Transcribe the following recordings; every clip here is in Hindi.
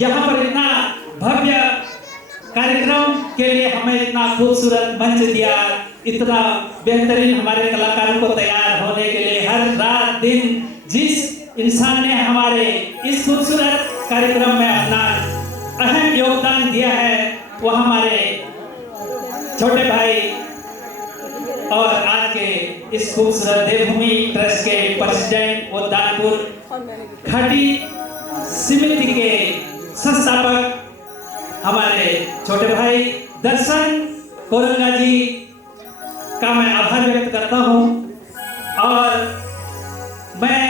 यहाँ पर इतना भव्य कार्यक्रम के लिए हमें इतना खूबसूरत मंच दिया, इतना बेहतरीन हमारे कलाकारों को तैयार होने के लिए हर रात दिन जिस इंसान ने हमारे इस खूबसूरत कार्यक्रम में अपना अहम योगदान दिया है वो हमारे छोटे भाई और आज के इस खूबसूरत देवभूमि ट्रस्ट के प्रेसिडेंट और दानपुर घाटी समिति के संस्थापक हमारे छोटे भाई दर्शन कोरंगा जी का मैं आभार व्यक्त करता हूं और मैं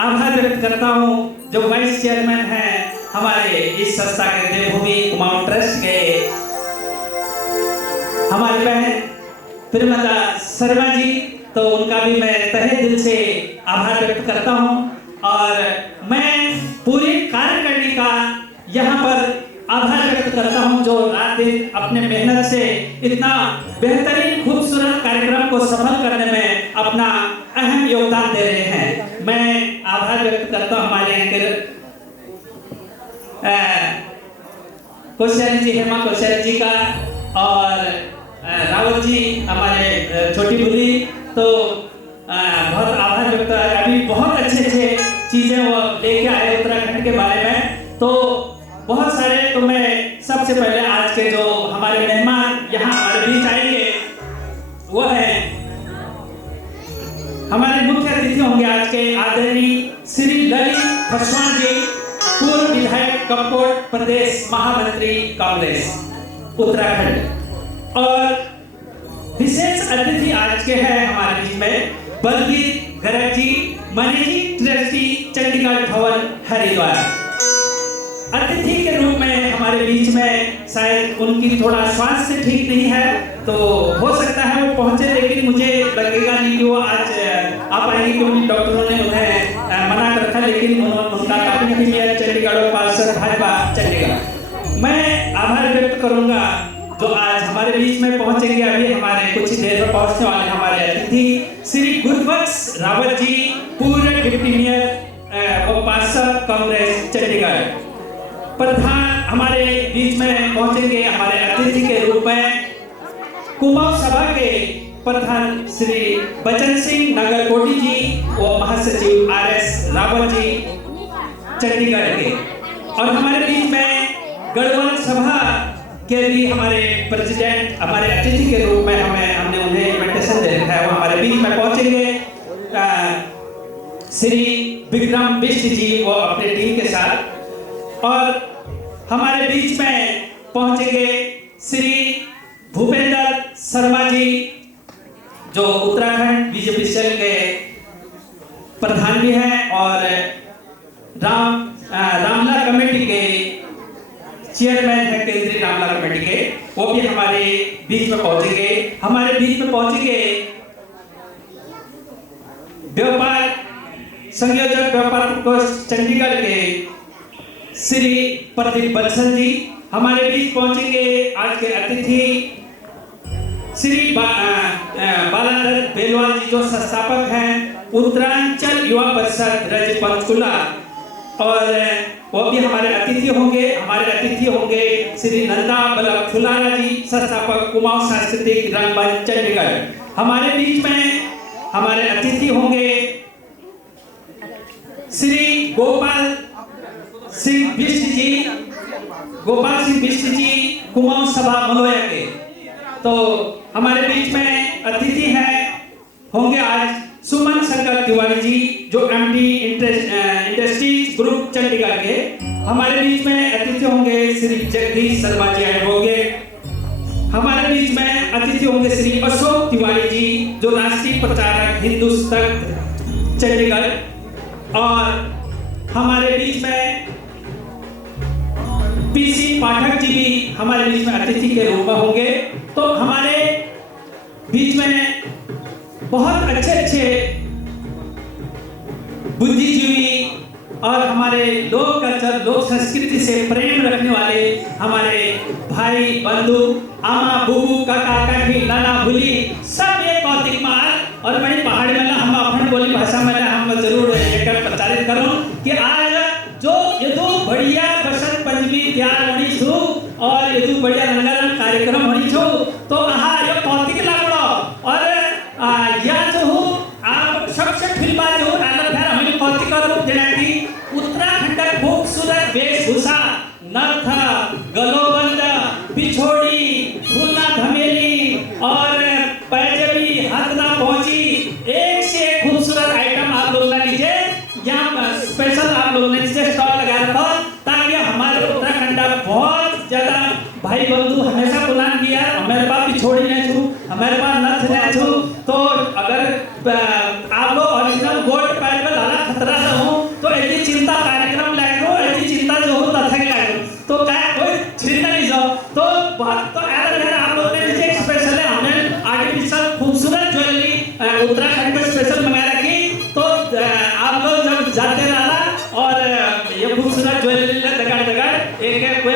आभार व्यक्त करता हूं जो वाइस चेयरमैन हैं हमारे इस संस्था के देवभूमि कुमाऊं ट्रस्ट के हमारी बहन प्रेमलता शर्मा जी, तो उनका भी मैं तहे दिल से आभार व्यक्त करता हूं और मैं पूरी कार्यकारिणी का यहाँ पर आभार व्यक्त करता हूं जो रात दिन अपने मेहनत से इतना बेहतरीन खूबसूरत कार्यक्रम को सफल करने में अपना अहम योगदान दे रहे हैं। मैं आभार व्यक्त करता हूं हमारे कोश्यारी जी, हेमा कोश्यारी जी का और रावत जी हमारे छोटी बुली, तो बहुत आभार व्यक्त। अभी बहुत अच्छे चीजें वो लेके आए उत्तराखंड के बारे में, तो बहुत सारे, तो मैं सबसे पहले आज के जो हमारे मेहमान यहाँ हमारे बीच आएंगे वो है हमारे मुख्य अतिथि होंगे आज के आदरणीय श्री ललित खसवान जी, पूर्व विधायक कपकोट प्रदेश महामंत्री कांग्रेस उत्तराखंड। और विशेष अतिथि आज के हैं हमारे बीच में बलबीर गर्ग जी, मैनेजिंग ट्रस्टी चंडीगढ़ भवन हरिद्वार। अतिथि के रूप में हमारे बीच में शायद उनकी थोड़ा स्वास्थ्य ठीक नहीं है, तो हो सकता है वो पहुंचे, लेकिन मुझे लगेगा नहीं कि वो आज आ पाएंगे क्योंकि डॉक्टरों ने उन्हें मना कर रखा, लेकिन उनका काफी प्रीमियर चंडीगढ़ और पार्षद भाजपा चंडीगढ़। मैं आभार व्यक्त करूंगा जो आज हमारे बीच में पहुंचेंगे। अभी हमारे कुछ ही देर में पहुंचने वाले हमारे अतिथि श्री गुरबख्श रावत जी, पूर्व डिप्टी मेयर और पार्षद कांग्रेस चंडीगढ़। प्रधान हमारे बीच में पहुंचेंगे हमारे अतिथि के रूप में कुमाऊं सभा के प्रधान श्री बचन सिंह नागरकोटी जी और महासचिव आरएस रावत जी चंडीगढ़ के। और हमारे बीच में गढ़वाल सभा के भी हमारे प्रेसिडेंट हमारे अतिथि के रूप में हमने उन्हें इनविटेशन दे रखा है, वो हमारे बीच में पहुंचेंगे श्री विक्रम बिष्ट जी वो अपने टीम के साथ। और हमारे बीच में पहुंचेंगे श्री भूपेंद्र शर्मा जी जो उत्तराखंड बीजेपी सेल के प्रधान भी हैं और रामला कमेटी के चेयरमैन है, केंद्रीय रामला कमेटी के, वो भी हमारे बीच में पहुंचेंगे। हमारे बीच में पहुंचेंगे व्यापार संयोजक व्यापार प्रकोष्ठ चंडीगढ़ के श्री प्रदीप बंसल जी। हमारे बीच पहुंचेंगे आज के अतिथि श्री बालाधर बेलवाल जी जो संस्थापक हैं उत्तरांचल युवा परिषद राज्य पंचकुला, और वो भी हमारे अतिथि होंगे। हमारे अतिथि होंगे श्री नंदा बल्लभ फुलारा जी, संस्थापक कुमाऊं सांस्कृतिक रंगमंच चंडीगढ़। हमारे बीच में हमारे अतिथि होंगे श्री गोपाल सिंह बिष्ट जी, गोपाल सिंह बिष्ट जी कुमाऊं सभा मलोया के। तो हमारे बीच में अतिथि हैं होंगे आज सुमन शंकर तिवारी जी जो एमडी इंडस्ट्रीज ग्रुप चंडीगढ़ के। हमारे बीच में अतिथि होंगे श्री जगदीश शर्मा जी एडवोकेट। हमारे बीच में अतिथि होंगे श्री अशोक तिवारी जी जो राष्ट्रीय प्रचारक हिंदुस्तान चंडीगढ़। और हमारे बीच में पीसी पाठक जी भी हमारे बीच में अतिथि के रूप में होंगे। तो हमारे बीच में बहुत अच्छे बुद्धिजीवी और हमारे लोक कल्चर लोक संस्कृति से प्रेम रखने वाले हमारे भाई बंधु आमा बुबू काका काकी नाना भूली सब एक कौतिक मार और वही पहाड़ी में हम अपन बोली भाषा में हम जरूर एक प्रचारित करूं कि आज जो तैयार होनी छु और ये तो बढ़िया रंगारंग कार्यक्रम होनी छु तो आहा ये भौतिक लागलो और या जो हो आप सबसे फिल्मा जो आलम फिर हम भौतिक रूप देना की उत्तराखंड का खूबसूरत वेशभूषा नर्थ गलोबंद बिछोड़ी फूलना धमेली और पैजबी हाथ ना पहुंची एक से एक खूबसूरत आइटम आप लोग ना लीजिए यहाँ स्पेशल आप लोगों ने नीचे स्टॉल लगा रखा ताकि हमारे उत्तराखंड बहुत ज्यादा भाई बंधु हमेशा बुलान किया हमारे पास बिछोड़ी नहीं छू हमारे पास नथ नहीं छू तो अगर आप लोग ओरिजिनल गोल्ड पैड में लाना खतरा से हो तो ऐसी चिंता कार्यक्रम लाएगो ऐसी चिंता जो हो तथक लाएगो तो क्या कोई चिंता नहीं जाओ तो अगर आप लोग ने नीचे स्पेशल है हमें आर्टिफिशियल खूबसूरत ज्वेलरी उत्तराखंड में स्पेशल मंगा रखी तो आप लोग जब जाते रहना और ये खूबसूरत ज्वेलरी दगड़ एक कोई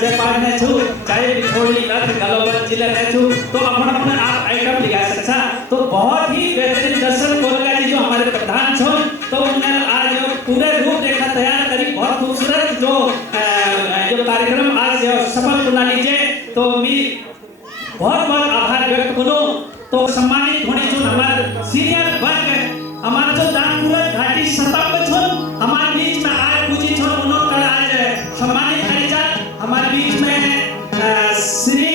जयपाल ने छु चाहे बिछोड़ी नथ गलोबंद जिले ने छु तो अपना आप आइटम लिखा सकता तो बहुत ही बेहतरीन दर्शन कोलगा जी जो हमारे प्रधान छो तो उन्होंने आज पूरे रूप रेखा तैयार करी बहुत खूबसूरत जो कार्यक्रम आज सफल बना लीजिए तो मैं बहुत आभार व्यक्त करूं तो सम्मानित होने जो हमारे सीनियर वर्ग हमारे जो दानपुरा घाटी सतंब छो हमारे बीच में आज पूजी छो उन्होंने आज सम्मानित हरिजा हमारे बीच में श्री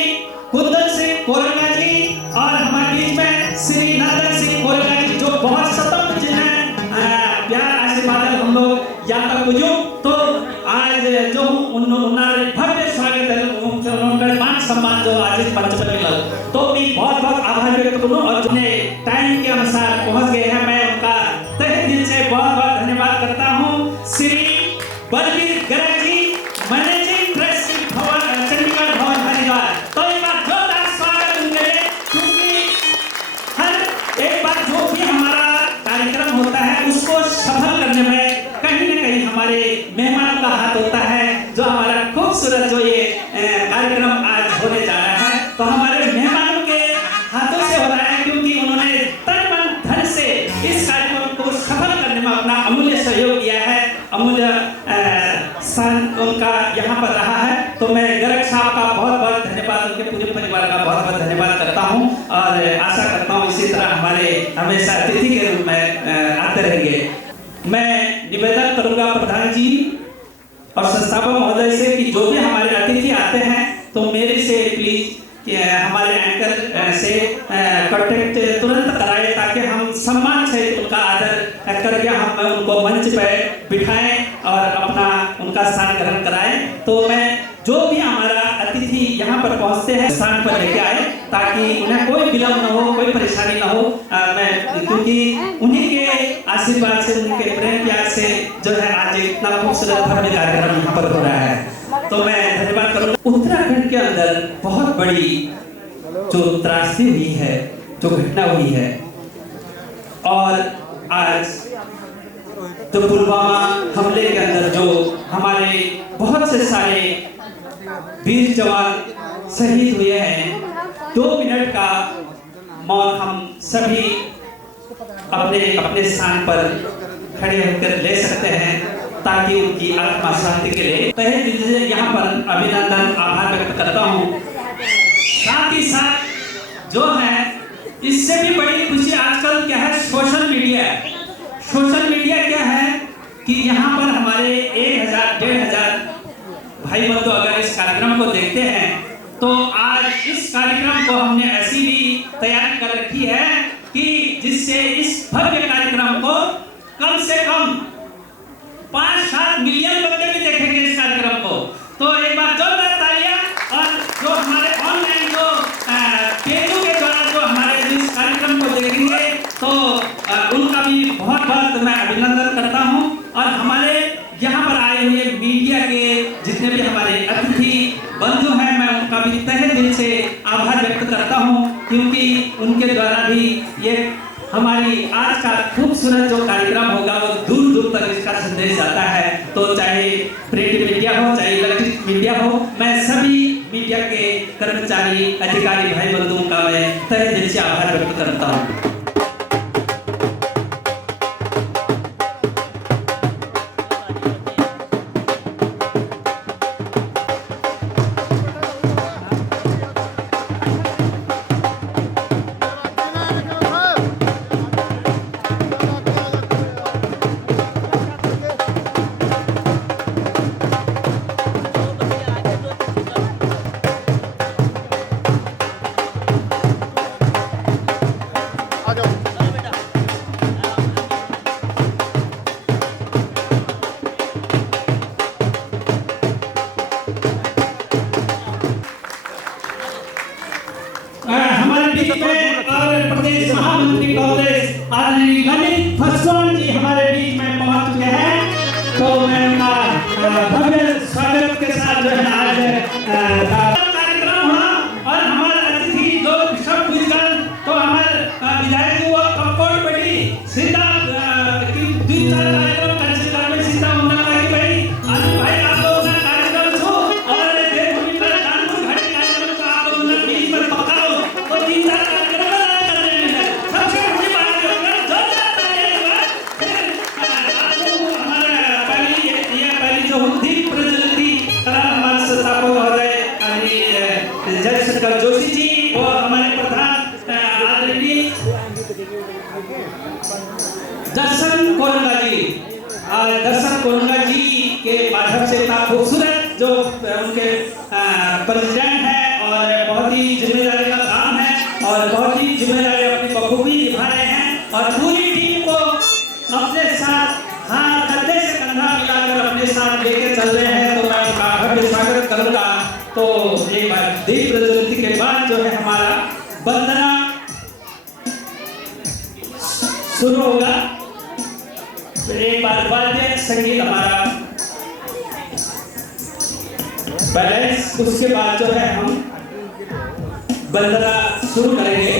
कुंदन सिंह कोरंगा जी और हमारे बीच में श्री नादन सिंह कोरंगा जी जो बहुत सतंब जिन्हें प्यार आशीर्वाद हम लोग यहाँ तक पूजो तो आज जो उन्होंने भव्य स्वागत है उनका मान सम्मान जो आज मंच पर मिला तो मैं बहुत आभार व्यक्त करूं और जिन्हें टाइम के अनुसार पहुंच गए हैं मैं उनका तहे दिल से बहुत धन्यवाद करता हूं श्री बलबीर गर्ग जी मैनेजिंग ट्रस्टी भवन चंडीगढ़ भवन हरिद्वार तो एक बार जोरदार स्वागत उनके लिए क्योंकि हर एक बार जो भी हमारा कार्यक्रम होता है उसको सफल करने में कहीं न कहीं हमारे मेहमानों का हाथ होता है जो हमारा खूबसूरत जो ये कार्यक्रम आज होने जा रहा है तो हमारे मेहमानों के हाथों से हो रहा है क्योंकि उन्होंने तन मन धन से इस कार्यक्रम को सफल करने में अपना अमूल्य सहयोग किया है अमूल्य स्थान उनका यहाँ पर रहा है तो मैं गर्ग साहब का बहुत धन्यवाद उनके पूरे परिवार का बहुत धन्यवाद करता हूँ और आशा करता हूँ इसी तरह हमारे हमेशा अतिथि के रूप में आते रहेंगे मैं निवेदन करूंगा प्रधान जी और संस्थापक महोदय से कि जो भी हमारे अतिथि आते हैं तो मेरे से प्लीज कि हमारे एंकर से कांटेक्ट तुरंत कराएं ताकि हम सम्मान से उनका आदर करके हम उनको मंच पर बिठाएं और अपना उनका स्थान ग्रहण कराएं तो मैं जो भी हमारा अतिथि यहाँ पर पहुँचते हैं स्थान पर लेके आए ताकि उन्हें कोई विलम्ब न हो कोई परेशानी न हो मैं क्योंकि उन्हीं के आशीर्वाद से उन्हीं के प्रेम प्यार से जो है आज इतना खूबसूरत भव्य कार्यक्रम यहाँ पर हो रहा है तो मैं धन्यवाद करूँगा उत्तराखंड के अंदर बहुत बड़ी जो त्रासदी हुई है जो घटना हुई है और आज जो पुलवामा हमले के अंदर जो हमारे बहुत से सारे वीर जवान शहीद हुए हैं 2 मिनट का मौन हम सभी अपने अपने स्थान पर खड़े होकर ले सकते हैं ताकि उनकी आत्मा शांति के लिए तहे दिल से यहाँ पर अभिनंदन आभार व्यक्त करता हूँ साथ ही साथ जो है इससे भी बड़ी खुशी आजकल क्या है सोशल मीडिया क्या है कि यहाँ पर हमारे 1000-1500 भाई बंधु अगर इस कार्यक्रम को देखते हैं तो आज इस कार्यक्रम को हमने ऐसी भी तैयारी कर रखी है कि जिससे इस भव्य कार्यक्रम को कम से कम 5-7 मिलियन बंदे भी देखेंगे इस कार्यक्रम को तो एक बार जोरदार तालियां और जो हमारे ऑनलाइन जो पेजों के द्वारा जो हमारे इस कार्यक्रम को देखेंगे तो उनका भी बहुत मैं अभिनंदन करता हूं और हमारे यहाँ पर आए हुए मीडिया के जितने भी हमारे अतिथि बंधु हैं मैं उनका भी तहे दिल से आभार व्यक्त करता हूँ क्योंकि उनके द्वारा भी ये हमारी आज का खूबसूरत जो कार्यक्रम होगा वो दूर दूर तक इसका संदेश जाता है तो चाहे प्रिंट मीडिया हो चाहे इलेक्ट्रिक मीडिया हो मैं सभी मीडिया के कर्मचारी अधिकारी भाई बंधुओं का मैं तहे दिल से आभार व्यक्त करता हूँ। भव्य स्वागत के साथ जो है आज कार्यक्रम हुआ और हमारे अतिथि जो सब पूजगण तो हमारे विधायक जी वो कंपाउंड बड़ी सीधा की 2-4 कार्यक्रम कंसिडर में सीधा होना है कि भाई आज भाई आप लोग ना कार्यक्रम छो और देवभूमि पर कानपुर घाटी कार्यक्रम को आप लोग ना बीच में पकाओ तो 3-4 कार्यक्रम करने में सबसे बड़ी बात जो है जो दीप प्रज्वलित कला हमारे संस्थापक महोदय जयशंकर जोशी जी और हमारे प्रधान आदरणीय दर्शन कोरंगा जी के माध्यम से इतना खूबसूरत जो उनके प्रेसिडेंट है और बहुत ही जिम्मेदारी का काम है और बहुत ही जिम्मेदारी अपनी बखूबी निभा रहे हैं और पूरी टीम को अपने साथ कंधे से कंधा मिलाकर अपने साथ लेकर चल रहे हैं। तो मैं उनका भव्य स्वागत करूंगा। तो एक बार दीप प्रज्वलित के बाद जो है हमारा वंदना शुरू होगा। तो एक बार वाद्य संगीत हमारा बैलेंस, उसके बाद जो है हम वंदना शुरू करेंगे।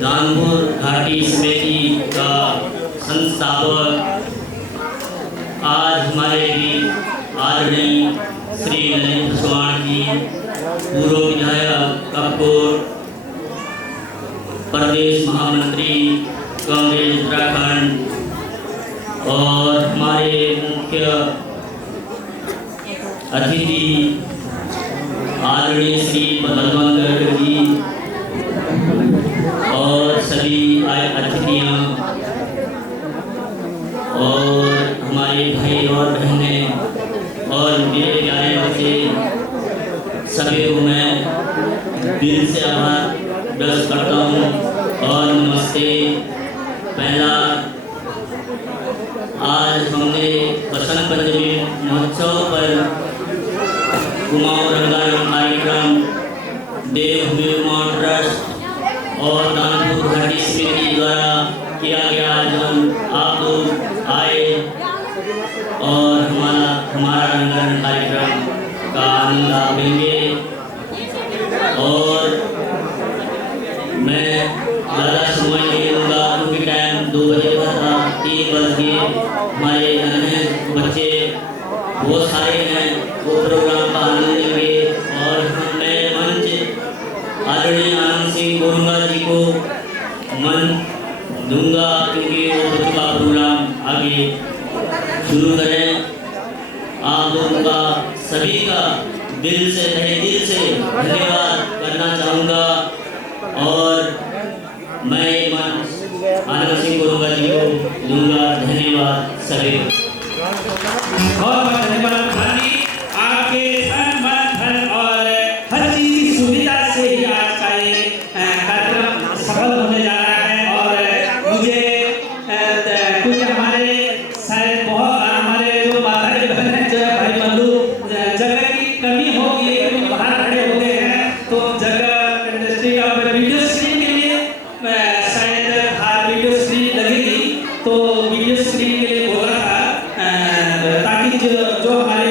कानपुर घाटी समिति का संस्थापक आज हमारे बीच आदरणीय श्री नरेंद्र चौहान जी, पूर्व विधायक कपूर, प्रदेश महामंत्री कांग्रेस उत्तराखंड और हमारे मुख्य अतिथि आदरणीय श्री बलवंत जी और सभी अतिथियाँ और हमारे भाई और बहनें और मेरे प्यारे बच्चे, सभी को मैं दिल से आभार व्यक्त करता हूँ और नमस्ते। पहला, आज हमने बसंत पंचमी महोत्सव पर कुमाऊं रंगारंग कार्यक्रम देवभूमि कुमाऊं ट्रस्ट और कानपुर घाटी समिति द्वारा किया गया। आज हम आप लोग आए और हमारा रंगारंग कार्यक्रम का आनंद आप लेंगे। और मैं ज़्यादा समय नहीं लूँगा क्योंकि टाइम 2 बजे का था, 3 बज गए। हमारे नन्हे बच्चे बहुत सारे हैं, वो प्रोग्राम का आनंद लेंगे। और मैं मंच आदरणीय आनंद सिंह कोरंगा जी को मन दूंगा क्योंकि वो बच्चों का प्रोग्राम आगे शुरू करें। आप लोगों का सभी का दिल से धन्यवाद करना चाहूँगा और मैं मंच आनंद सिंह कोरंगा जी को दूंगा। धन्यवाद सभी। बहुत धन्यवाद भानी, आपके तन मन धन और हर चीज की सुविधा से ही आज का ये कार्यक्रम सफल होने जा रहा है। और मुझे क्योंकि हमारे शायद बहुत हमारे जो भाई बहन हैं, जो भाई बंधु, जगह की कमी होगी लेकिन बाहर खड़े हो गए हैं तो जगह इंडस्ट्री और वीडियो स्क्रीन के लिए शायद वीडियो स्क्रीन लगेगी। तो वीडियो स्क्रीन के लिए बोला था ताकि जो हमारे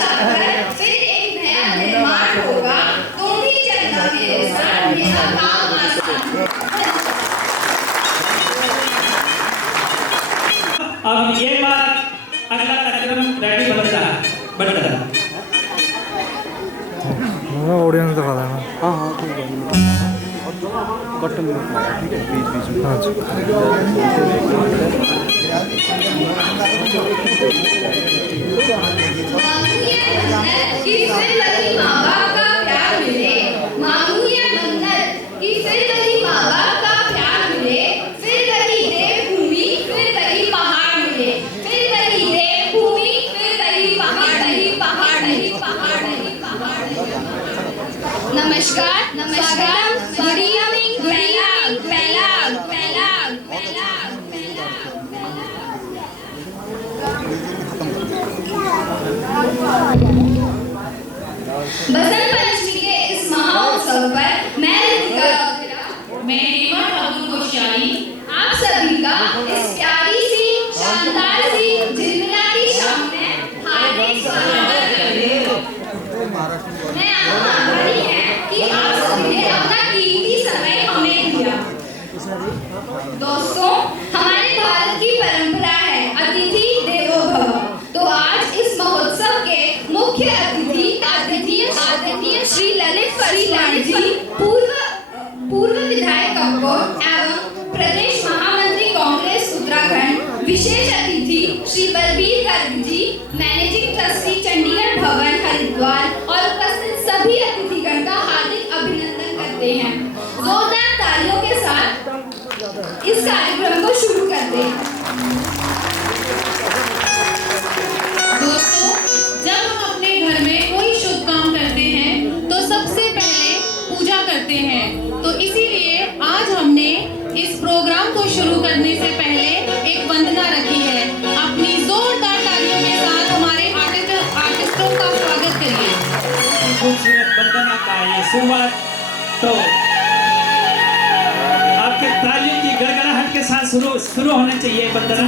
जाकर फिर एक नया निर्माण होगा। तुम भी चलना मेरे साथ, मेरा काम आसान। अब ये बार अगला कार्यक्रम रेडी बन रहा है। ऑडियंस दिखा देना। हाँ हाँ ठीक है। कट ठीक है बीच में। कि फिर वही माँ बाप का प्यार मिले, मांगू ये मन्नत कि फिर वही माँ बाप का प्यार मिले, फिर वही देवभूमि, फिर वही पहाड़ मिले, फिर वही देवभूमि, फिर वही पहाड़, वही पहाड़, वही पहाड़, वही पहाड़। नमस्कार, नमस्कार, गुड इवनिंग, पहला बसंत पंचमी के इस महोत्सव पर मैं हेमा ठाकुर कोश्यारी आप सभी का इस प्यारी सी, शानदार सी, झिलमिलाती शाम में हार्दिक स्वागत करती हूँ। मैं आपका आभारी है कि आप सभी ने अपना कीमती समय हमें दिया। दोस्तों, हमारे भारत की परंपरा है अतिथि देवो भव। तो आज इस महोत्सव के मुख्य अतिथि श्री ललित परिलाल जी, पूर्व विधायक कपकोट एवं प्रदेश महामंत्री कांग्रेस उत्तराखंड, विशेष अतिथि श्री बलबीर गर्ग जी, मैनेजिंग ट्रस्टी चंडीगढ़ भवन हरिद्वार और उपस्थित सभी अतिथिगण का हार्दिक अभिनंदन करते हैं। जोरदार तालियों के साथ इस कार्यक्रम को शुरू करते हैं। दोस्तों, जब हम अपने घर में कोई शुभ काम करते हैं तो सबसे पहले पूजा करते हैं। तो इसीलिए आज हमने इस प्रोग्राम को शुरू करने से पहले एक वंदना रखी है। अपनी जोरदार तालियों के साथ हमारे आर्टिस्टों का स्वागत करिए। खूबसूरत वंदना का ये शुरुआत तो आपके तालियों की गड़गड़ाहट के साथ शुरू होना चाहिए वंदना।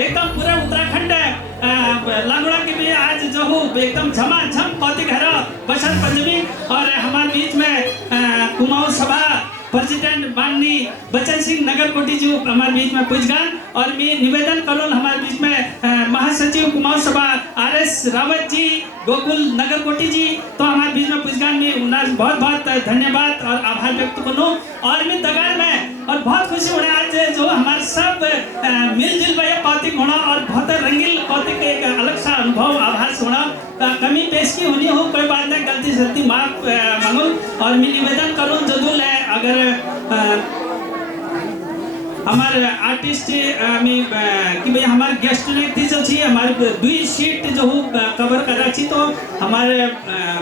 एकदम पूरा उत्तराखंड लागुड़ा के भी आज जो हूँ एकदम झमाझम पौती घर बसंत पंचमी और हमारे बीच में कुमाऊं सभा प्रेसिडेंट माननीय बच्चन सिंह नगर कोटी जी हमारे बीच में पूजगान और मैं निवेदन करूँ हमारे बीच में महासचिव कुमाऊं सभा RS रावत जी गोकुल नगर कोटी जी तो हमारे बीच में पूजगान में उन्हें बहुत बहुत धन्यवाद और आभार व्यक्त करूँ और मैं दगार में और बहुत खुशी हो रहा है आज जो हमारे सब मिलजुल भैया कौतिक होना और बहुत रंगील कौतिक एक अलग सा अनुभव आभार से होना कमी पेश की होनी हो कोई बात नहीं गलती सलती माफ मांगू और मैं निवेदन करूँ जरूर है अगर हमारे आर्टिस्ट में कि भाई हमारे गेस्ट ने थी जो थी हमारे 2 सीट जो कवर कर रखी तो हमारे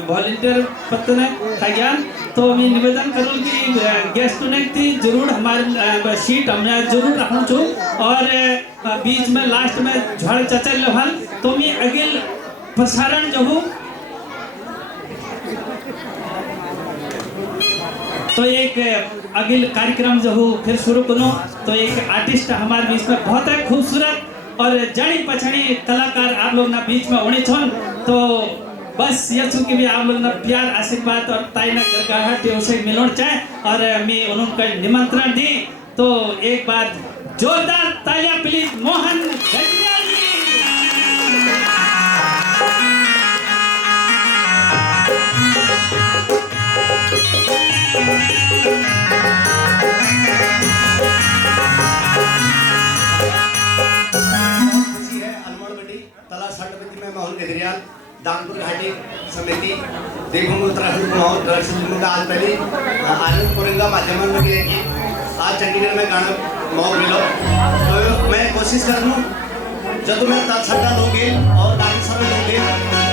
वॉलंटियर पत्र ने ज्ञान तो मैं निवेदन करूँ कि गेस्ट ने थी जरूर हमारे सीट हमने जरूर रखूँ छू और बीच में लास्ट में झड़ चचर लेवल तो मैं अगिल प्रसारण जो हूँ तो एक अगिल कार्यक्रम जो हो फिर शुरू करूँ तो एक आर्टिस्ट हमारे बीच में बहुत है खूबसूरत और जड़ी पछड़ी कलाकार आप लोग ना बीच में होने छोन तो बस ये चूंकि भी आप लोग ना प्यार आशीर्वाद और ताई ना गरगाहट उसे मिलोन चाहे और मैं उन्होंने निमंत्रण दी तो एक बार जोरदार तालियां प्लीज मोहन गजरिया जी। मोहन गजरिया दानपुर घाटी समिति देखूंगा उत्तराखंड कुमाऊं दर्शन आज पहले आनंद पुरंगा माध्यम में गए कि आज चंडीगढ़ में गाना मौका मिला तो मैं कोशिश कर दूँ जब मैं तत्सटा लोगे और नागेश्वर लोगे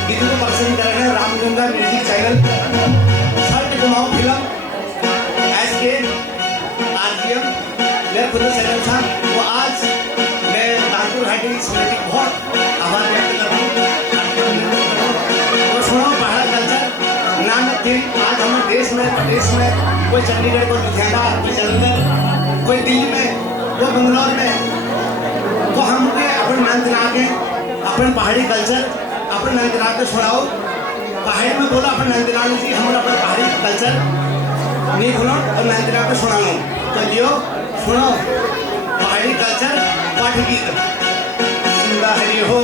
गीतों को पसंद कर रहे हैं Ramganga music channel Chhath Kumaon film SK RPM मेरा खुद चैनल था वो आज मैं दानपुर घाटी समिति बहुत आभार व्यक्त करता हूँ पहाड़ कल्चर नानक दिन आज हमारे देश में प्रदेश में कोई चंडीगढ़ कोई लुधियाना कोई जलंधर कोई दिल्ली में कोई बंगलौर में तो हमने अपने नंदना के अपने पहाड़ी कल्चर अपने नंदना के छुड़ाओ पहाड़ी में बोला अपने नंदना जी हमारा अपने पहाड़ी कल्चर नहीं भूलो और नंदना को सुना लो तो लियो सुनो पहाड़ी कल्चर पाठ गीत हरि हो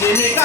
Pandemic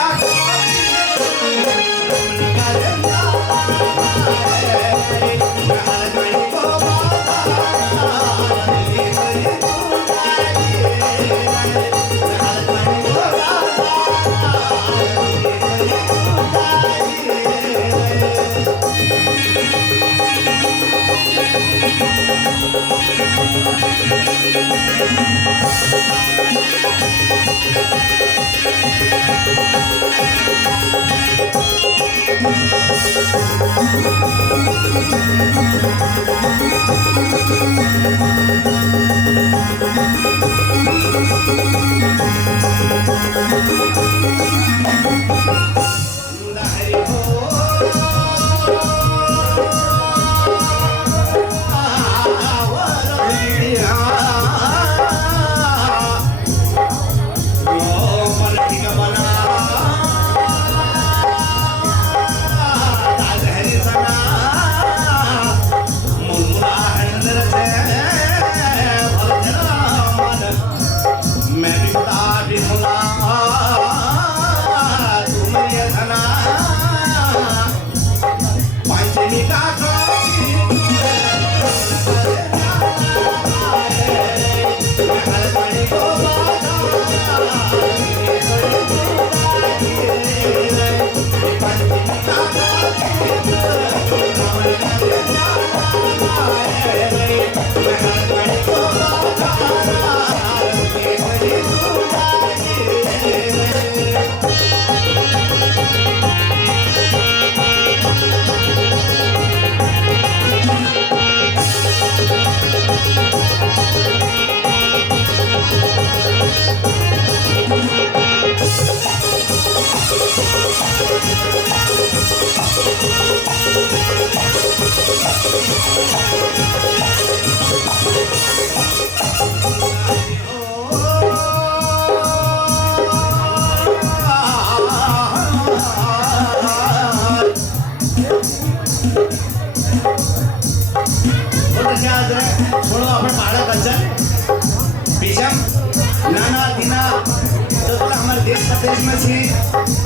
जिसमें से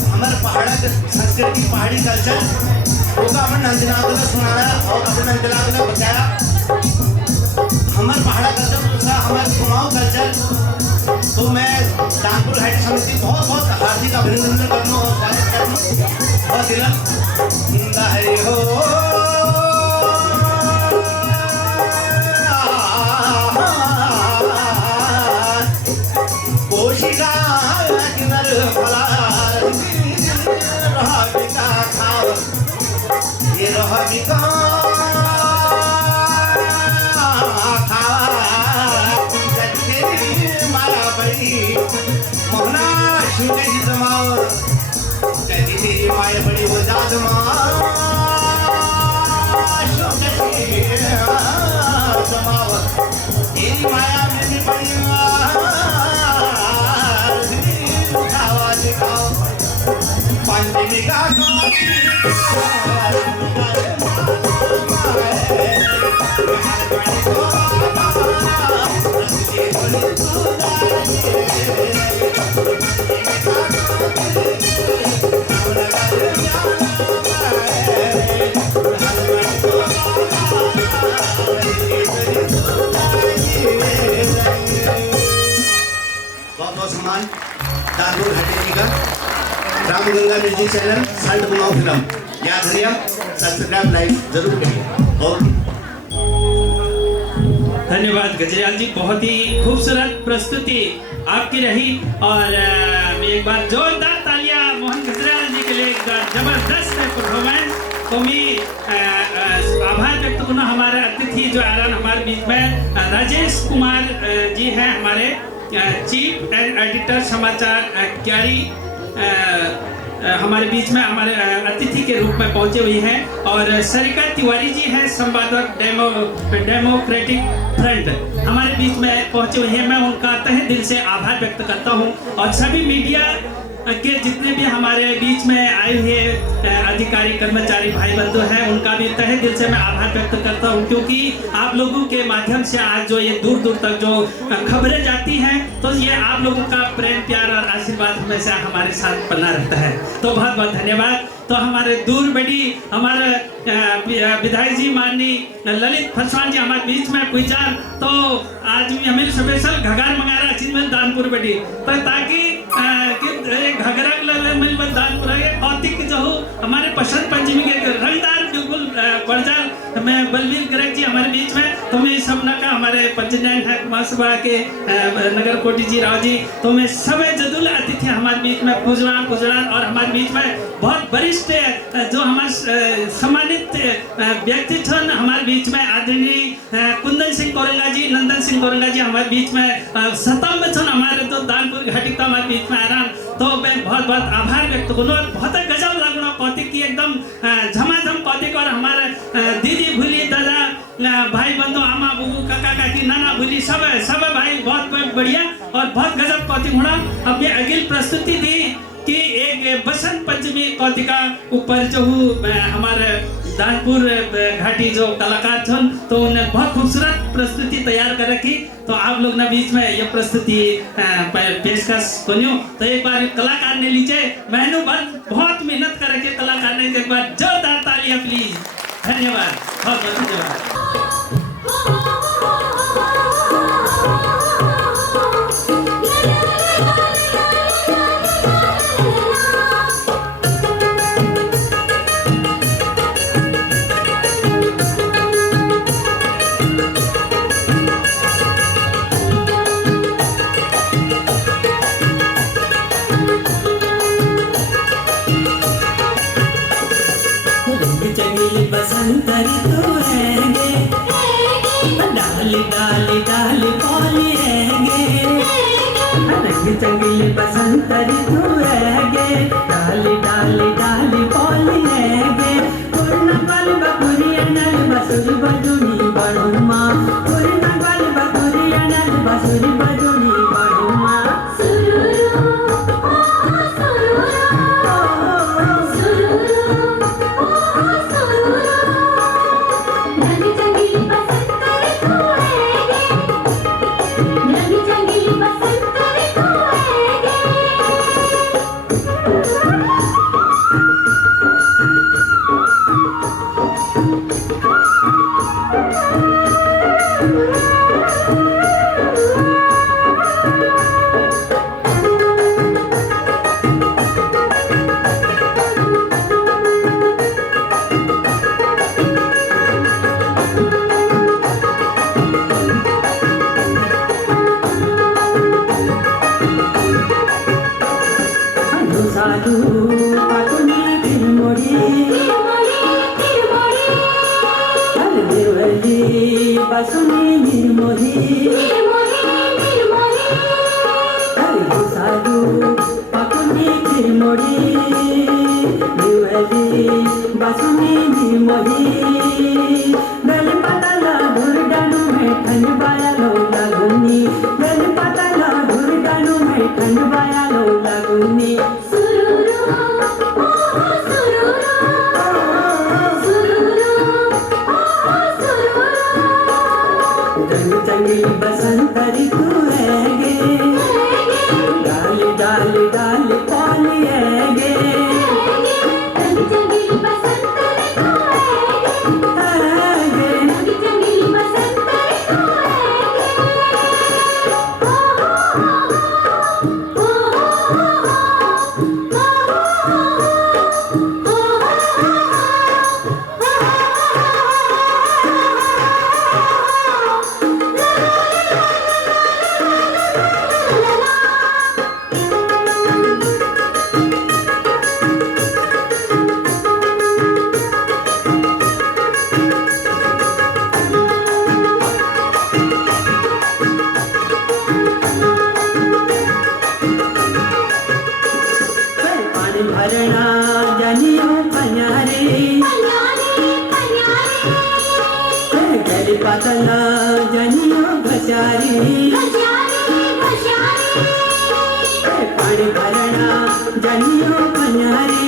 हमारे पहाड़ा संस्कृति पहाड़ी कल्चर होगा अपन नंदलाल सुनाना और अपन नंदलाल ने बताया हमारे पहाड़ा कल्चर दूसरा हमारे कुमाऊं कल्चर। तो मैं दानपुर घाटी समिति बहुत बहुत हार्दिक अभिनंदन करना और स्वागत करना और दिला जिंदा है हो कोशिका किनर फला रहा बिका खाओ ये रहा बिका मोहना शुने ही जमाओ जैसी तेरी माया बड़ी हो जात जमाओ तेरी माया में भी बड़ी उठावा दिखाओ पंचमी का बहुत सम्मान दानपुर घाटी जी का रामगंगा म्यूजिक चैनल संत कुमाऊं फिल्म याद रखिए सब्सक्राइब लाइक जरूर करिए। और धन्यवाद गजराल जी, बहुत ही खूबसूरत प्रस्तुति आपकी रही और एक बार जोरदार तालियां मोहन गजराल जी के लिए, एक जबरदस्त परफॉर्मेंस। तो मैं आभार व्यक्त करना हमारे अतिथि जो आ रहा हमारे बीच में राजेश कुमार जी हैं, हमारे चीफ एडिटर समाचार क्यारी हमारे बीच में हमारे अतिथि के रूप में पहुंचे हुए हैं। और सरिका तिवारी जी हैं, संपादक डेमोक्रेटिक फ्रंट हमारे बीच में पहुंचे हुए हैं। मैं उनका तहे दिल से आभार व्यक्त करता हूं और सभी मीडिया के जितने भी हमारे बीच में आए हुए अधिकारी कर्मचारी भाई बंधु हैं उनका भी तहे दिल से मैं आभार व्यक्त करता हूं, क्योंकि आप लोगों के माध्यम से आज जो ये दूर दूर तक जो खबरें जाती हैं तो ये आप लोगों का प्रेम प्यार और आशीर्वाद हमेशा हमारे साथ बना रहता है। तो बहुत बहुत धन्यवाद। तो हमारे दूर बड़ी हमारे विधायक जी माननीय ललित फसवान जी हमारे बीच में पूछा, तो आज भी हमें स्पेशल घगार मंगारा चीज में दानपुर बड़ी तो ताकि घगरा मिल दानपुर औतिक जो हो हमारे बसंत पंचमी के रंगदार बिल्कुल पड़जाल मैं बलवीर गर्ग जी हमारे बीच में, तो मैं सब का हमारे प्रेसिडेंट है महासभा के नगर कोटी जी राव जी, तो मैं सब जदुल अतिथि हमारे बीच में गुजरात और हमारे बीच में बहुत वरिष्ठ जो हमारे सम्मानित व्यक्तित्व हमारे बीच में आदरणीय कुंदन सिंह कोरंगा जी, नंदन सिंह कोरंगा जी हमारे बीच में सतम हमारे तो दानपुर घाटी का हमारे बीच में आराम। तो मैं बहुत बहुत आभार व्यक्त करूँ। बहुत गजब लगना कौतिक की एकदम झमाझम कौतिक और हमारे दीदी भूली दादा भाई बंधु आमा बुबू काका काकी नाना भूली सब भाई बहुत बढ़िया और बहुत गजब कौतिक होना। अब ये अगली प्रस्तुति दी कि एक बसंत पंचमी कौतिका ऊपर जो हमारे दानपुर घाटी जो कलाकार थे तो उन्हें बहुत खूबसूरत प्रस्तुति तैयार कर रखी। तो आप लोग ना बीच में ये प्रस्तुति पेशकश सुनियो। तो एक बार कलाकार ने लीजिए, मैंने बहुत मेहनत करके कलाकार ने एक बार जोरदार तालियां प्लीज। धन्यवाद, बहुत बहुत धन्यवाद। बसंत ऋतु हैगे डाली डाली डाली पौली हैगे रंग चंगीली बसंत ऋतु हैगे डाली डाली डाली पौली हैगे पूर्ण बल बकुरी अनल बसुरी बजुनी बड़ुमा पूर्ण बल बकुरी अनल बसुरी बजुनी बड़ुमा निर्मली बासुनी निर्मोही साधु पाकुनी निर्मोही निर्मली बासुनी निर्मोही गल पताला धुरडानु में ठंड बाया लो लागुनी गल पताला धुरडानु में ठंड बाया लो लागुनी चंगी बसंत ऋतु है गे डाली डाली डाली पाली है गे चंगी बसंत ऋतु है गे चंगी बसंत ऋतु भरना जनियो पन्यारे गली पतला जनियो घसारी पानी भरना जनियो पन्यारे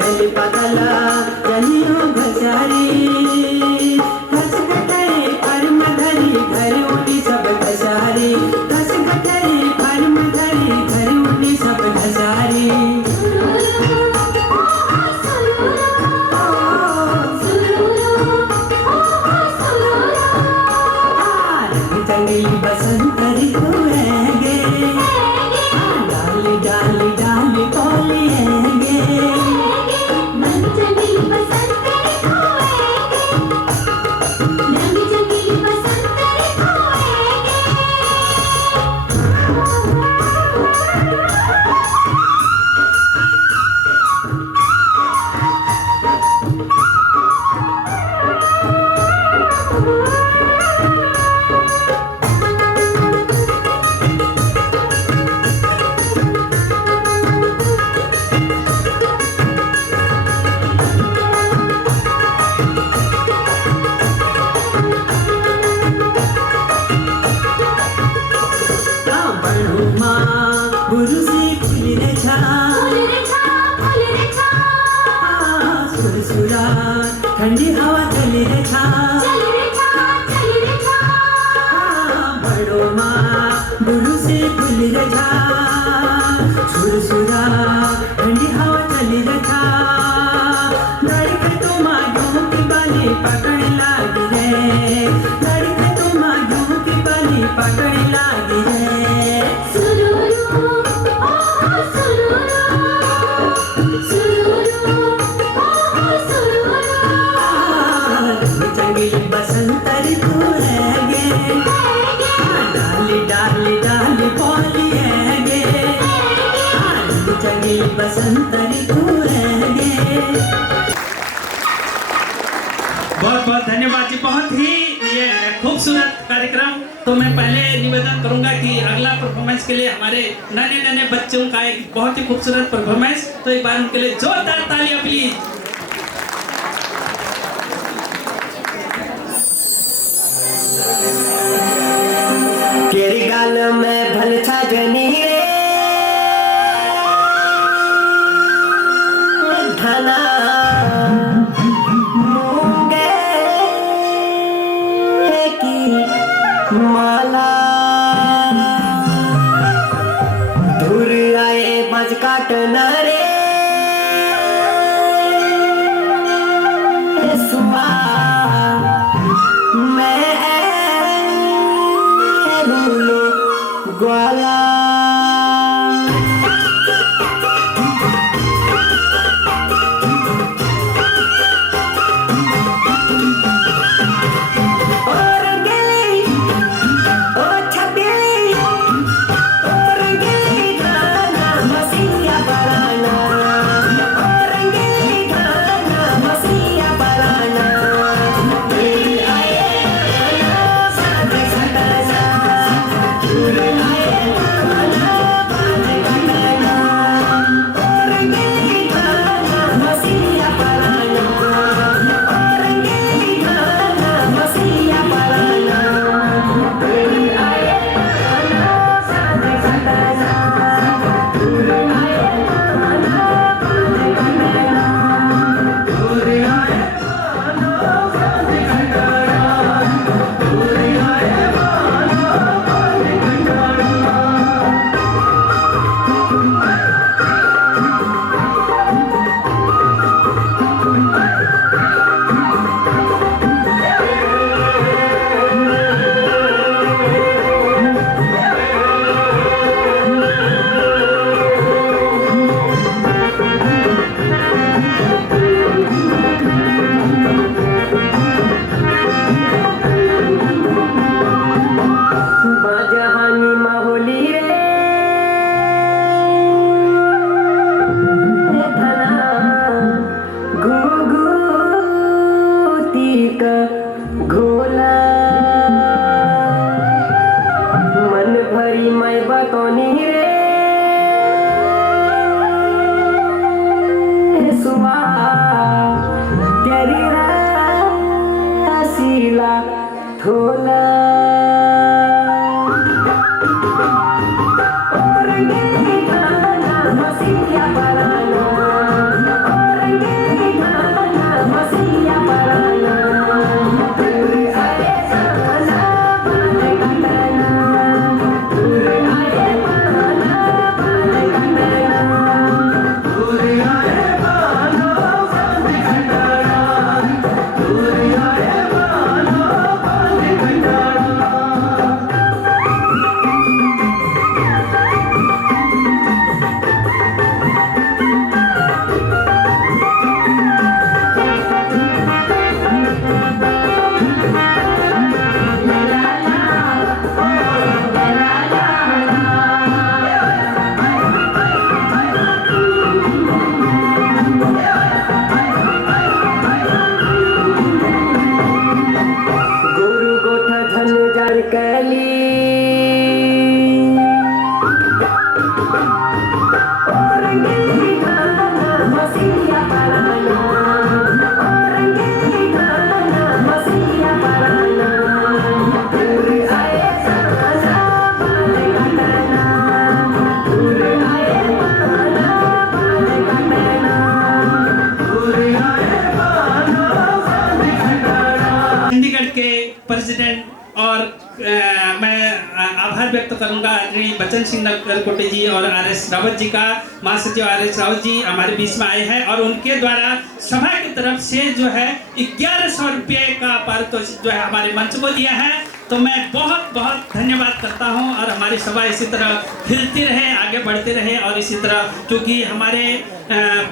गली पतला जनियो घसारी घस गटरे कर्म धरी घर उठी सब घसारी घस गटरे कर्म धरी घर उठी सब घसारी चंगी बसंत ऋतु है गे डाली डाली डाली पाली है गे चंगी बसंत ऋतु है गे चंगी बसंत ऋतु ठंडी हवा चली रे छा बड़ो माँ बुरु से खुल रे छा सुरसुरा ठंडी हवा चली रे छा लड़के तो माँ गेहूँ की बाली पकड़ लागी रे लड़के तो माँ गेहूँ की बाली पकड़ लागी रे चंगी बसंत ऋतु है गे डाली डाली डाली पाली है गे चंगी बसंत ऋतु है गे। बहुत बहुत धन्यवाद जी, बहुत ही ये खूबसूरत कार्यक्रम। तो मैं पहले निवेदन करूंगा कि अगला परफॉर्मेंस के लिए हमारे नन्हे नन्हे बच्चों का एक बहुत ही खूबसूरत परफॉर्मेंस, तो एक बार उनके लिए जोरदार तालियां प्लीज। केरी गाल में भल छा जनी रे धना मूंगे की माला दूर आए बज काटना रे प्रेसिडेंट और मैं आभार व्यक्त करूंगा आदरणीय बच्चन सिंह नगरकोटे जी और आर.एस. रावत जी का। महासचिव आर.एस. रावत जी हमारे बीच में आए हैं और उनके द्वारा सभा की तरफ से जो है 1100 रुपये का पारितोषिक जो है हमारे मंच को दिया है। तो मैं बहुत बहुत धन्यवाद करता हूं और हमारी सभा इसी तरह खिलती रहे, आगे बढ़ते रहे और इसी तरह, क्योंकि हमारे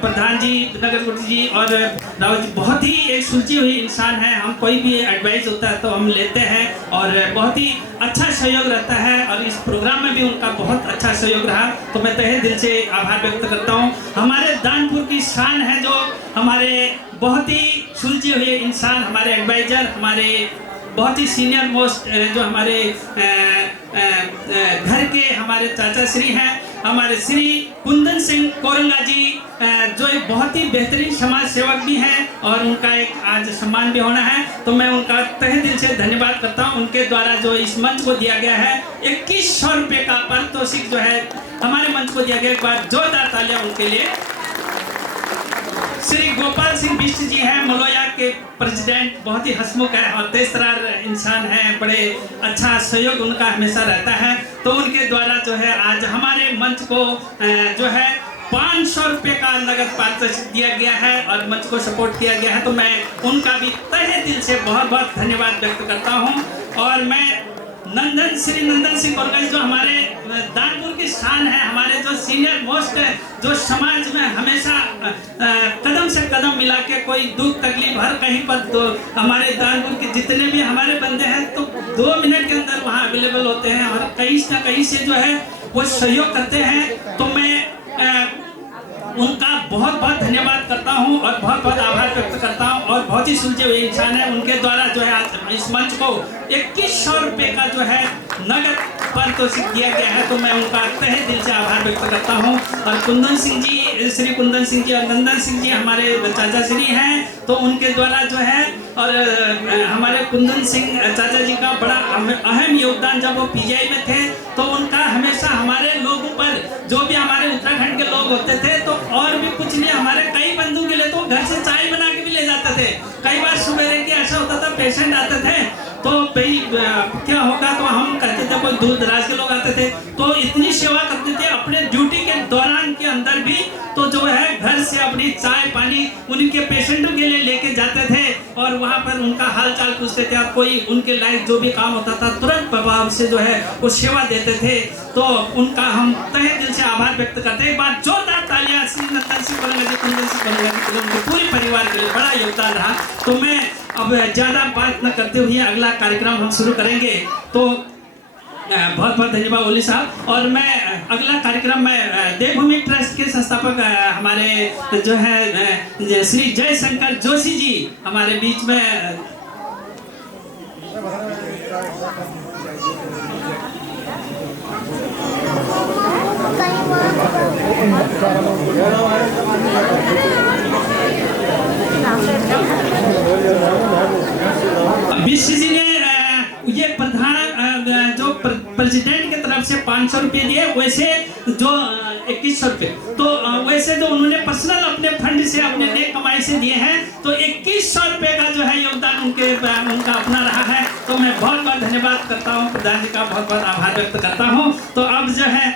प्रधान जी नगरकोटे जी और रावत जी बहुत ही एक सुलझी हुई इंसान है। हम कोई भी एडवाइस होता है तो हम लेते हैं और बहुत ही अच्छा सहयोग रहता है और इस प्रोग्राम में भी उनका बहुत अच्छा सहयोग रहा। तो मैं तहे दिल से आभार व्यक्त करता हूँ। हमारे दानपुर की शान है जो हमारे बहुत ही सुलझे हुए इंसान, हमारे एडवाइजर, हमारे बहुत ही सीनियर मोस्ट जो हमारे घर के हमारे चाचा श्री हैं, हमारे श्री कुंदन सिंह कोरंगा जी, जो एक बहुत ही बेहतरीन समाज सेवक भी हैं और उनका एक आज सम्मान भी होना है। तो मैं उनका तहे दिल से धन्यवाद करता हूं। उनके द्वारा जो इस मंच को दिया गया है 2100 रुपये का पारितोषिक जो है हमारे मंच को दिया गया। एक बार जोरदार तालियां उनके लिए। श्री गोपाल सिंह बिष्ट जी हैं, मलोया के प्रेसिडेंट, बहुत ही हंसमुख है और तेजतर्रार इंसान है, बड़े अच्छा सहयोग उनका हमेशा रहता है। तो उनके द्वारा जो है आज हमारे मंच को जो है 500 रुपये का नगद पारितोषिक दिया गया है और मंच को सपोर्ट किया गया है। तो मैं उनका भी तहे दिल से बहुत बहुत धन्यवाद व्यक्त करता हूँ। और मैं श्री नंदन सिंह कोरंगा जो हमारे दानपुर की शान है, हमारे जो सीनियर मोस्ट जो समाज में हमेशा कदम से कदम मिला के कोई दुख तकलीफ हर कहीं पर, तो हमारे दानपुर के जितने भी हमारे बंदे हैं तो 2 मिनट के अंदर वहाँ अवेलेबल होते हैं और कहीं ना कहीं से जो है वो सहयोग करते हैं। तो मैं उनका बहुत बहुत धन्यवाद करता हूं और बहुत बहुत आभार व्यक्त करता हूं और बहुत ही सुलझे हुए इंसान है। उनके द्वारा जो है आज इस मंच को 2100 रुपये का जो है नगद पारितोषिक दिया गया है। तो मैं उनका तहे दिल से आभार व्यक्त करता हूं। और कुंदन सिंह जी, श्री कुंदन सिंह जी और नंदन सिंह जी हमारे चाचा श्री हैं, तो उनके द्वारा जो है और हमारे कुंदन सिंह चाचा जी का बड़ा अहम योगदान, जब वो पीजीआई में थे तो उनका हमेशा हमारे लोगों पर, जो भी हमारे उत्तराखंड के लोग होते थे, तो और भी कुछ नहीं, हमारे कई बंधु के लिए तो घर से चाय बना के भी ले जाते थे। कई बार सुबह के ऐसा होता था पेशेंट आते थे तो भाई क्या होगा, तो हम कहते थे कोई दूर दराज के लोग आते थे तो इतनी सेवा करते थे अपने ड्यूटी के दौरान के अंदर भी, तो जो है घर से अपनी चाय पानी उनके पेशेंटों के लिए लेके जाते थे और वहाँ पर उनका हाल चाल पूछते थे और कोई उनके लायक जो भी काम होता था तुरंत प्रभाव से जो है वो सेवा देते थे। तो उनका हम तहे दिल से आभार व्यक्त करते हैं। एक बार जोरदार तालियां श्री नंदन सिंह कोरंगा जी, कुंदन सिंह कोरंगा जी, उनके पूरे परिवार के लिए बड़ा योगदान रहा। तो मैं अब ज़्यादा बात न करते हुए अगला कार्यक्रम हम शुरू करेंगे। तो बहुत बहुत धन्यवाद ओली साहब। और मैं अगला कार्यक्रम में देवभूमि ट्रस्ट के संस्थापक हमारे जो है श्री जयशंकर जोशी जी हमारे बीच में बीसी जी ने ये प्रधान जो प्रेसिडेंट की तरफ से 500 रुपये दिए, वैसे जो 2100 रुपये, तो वैसे तो उन्होंने पर्सनल अपने फंड से अपने नेक कमाई से दिए हैं, तो 2100 रुपये का जो है योगदान उनका अपना रहा है। तो मैं बहुत बहुत धन्यवाद करता हूँ, प्रधान जी का बहुत बहुत आभार व्यक्त करता हूँ। तो अब जो है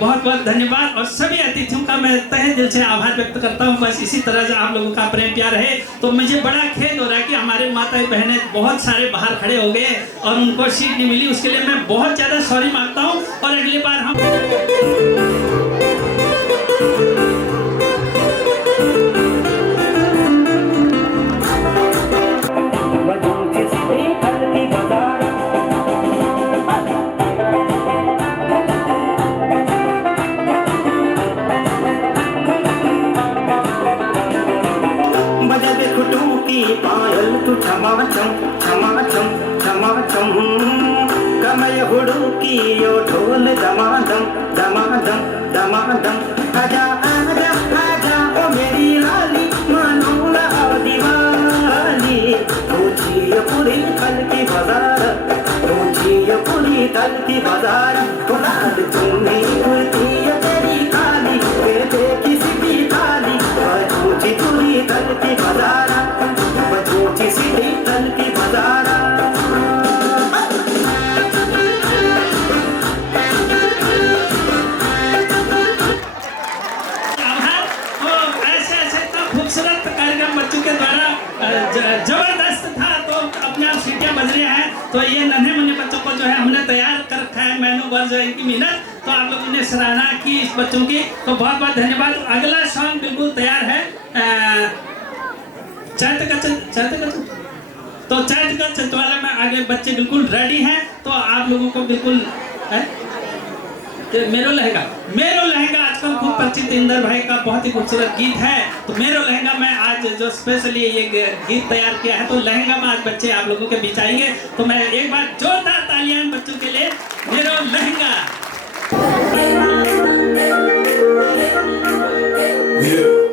बहुत बहुत धन्यवाद और सभी अतिथियों का मैं तहे दिल से आभार व्यक्त करता हूँ। बस इसी तरह से आप लोगों का प्रेम प्यार है। तो मुझे बड़ा खेद हो रहा है कि हमारे माताएं बहनें बहुत सारे बाहर खड़े हो गए और उनको सीट नहीं मिली, उसके लिए मैं बहुत ज़्यादा सॉरी मांगता हूँ और अगली बार हम पायल तू छमाछम छमाछम छमाछम, कमय हुड़की यो ढोल दमादम दमादम दमादम, आजा आजा आजा ओ मेरी लाली मनोला दीवाली, पूछिए पूरी थल की बाजार, पूछिए पूरी थल की बाजार, तो लाल चुन्नी उड़ती है तेरी काली, कहते किसी की थाली, पूछी पूरी थल की बाजार, पूछी सीधी थल की बाजार। जबरदस्त था। तो अपने आप सीटियाँ बज रही हैं। तो ये नन्हे मुन्ने बच्चों को जो है हमने तैयार कर रखा है मैनू वर्ज इनकी मेहनत। तो आप लोगों ने सराहना की इस बच्चों की, तो बहुत बहुत धन्यवाद। अगला सॉन्ग बिल्कुल तैयार है, चैत का तो चैत का चंचवाला में आगे बच्चे बिल्कुल रेडी हैं। तो आप लोगों को बिल्कुल मेरो लहंगा आजकल खूब परिचित इंदर भाई का बहुत ही खूबसूरत गीत है। तो मेरो लहंगा मैं आज जो स्पेशली ये गीत तैयार किया है, तो लहंगा में आज बच्चे आप लोगों के बीच आएंगे। तो मैं एक बार जोरदार तालियां बच्चों के लिए। मेरो लहंगा। Yeah.